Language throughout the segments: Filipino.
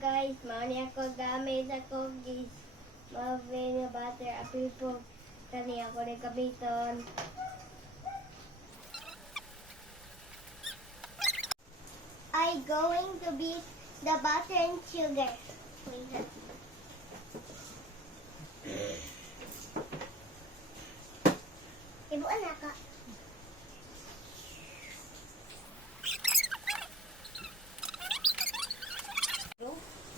guys, mauni ako gamit ako guys. Mabay nga butter apil po. Kani ako rin gamiton. I going to beat the butter and sugar. Wait. Ibuan na ka.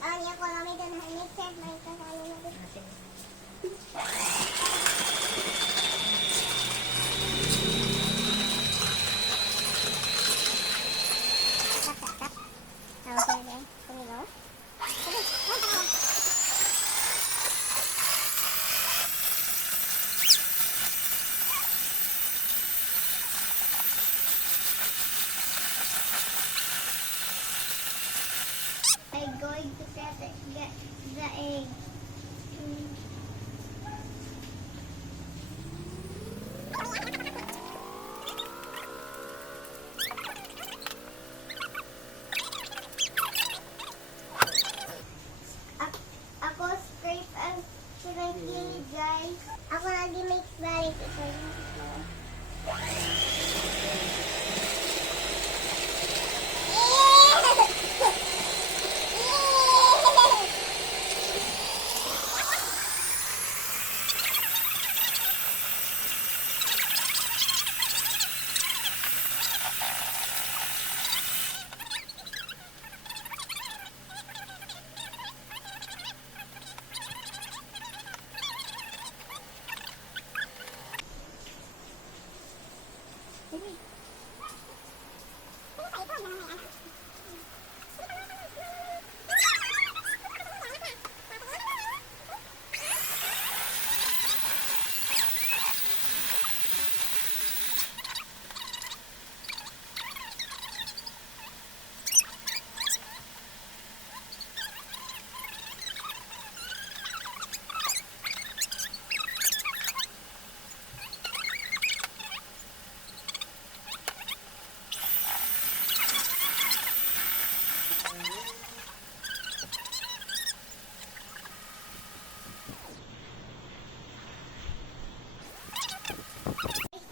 Ani ako namin din na mixer may kasalo na din. Okay then. Tumilo. I'm going to get the egg. Ako scrape ang sinagili guys. Ako lagi mix balik ito.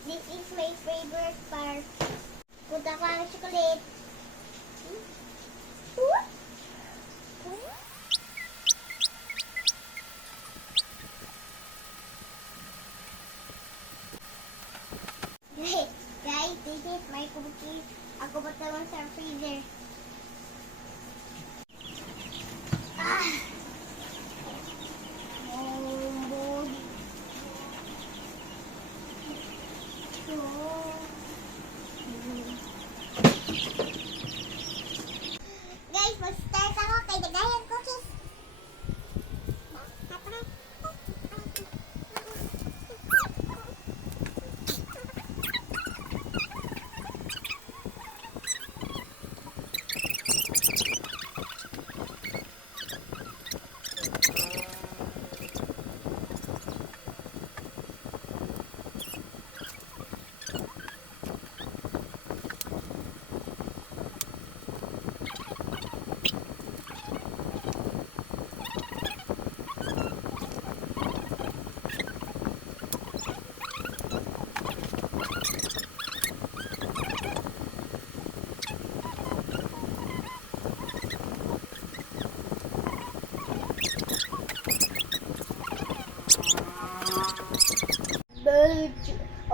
This is my favorite part. Punta ko ang chocolate. Guys, this is my cookie. Ako ba tawang sa freezer? Guys, mag-start ako kay dagayan cookies.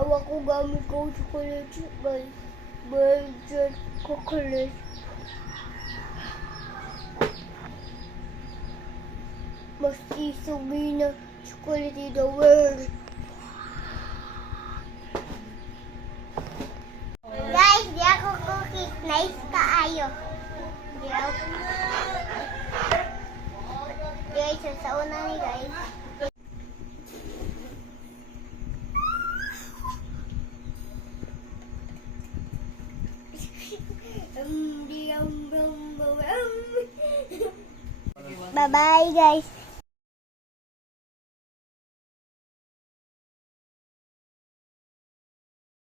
Awak ko gamit ko chocolate guys. Belgian chocolate. Mas isugi na chocolate in the world. Guys, di ako cookies. Nice kaayo. Di ako. Guys, sa una ni guys. Bye-bye guys.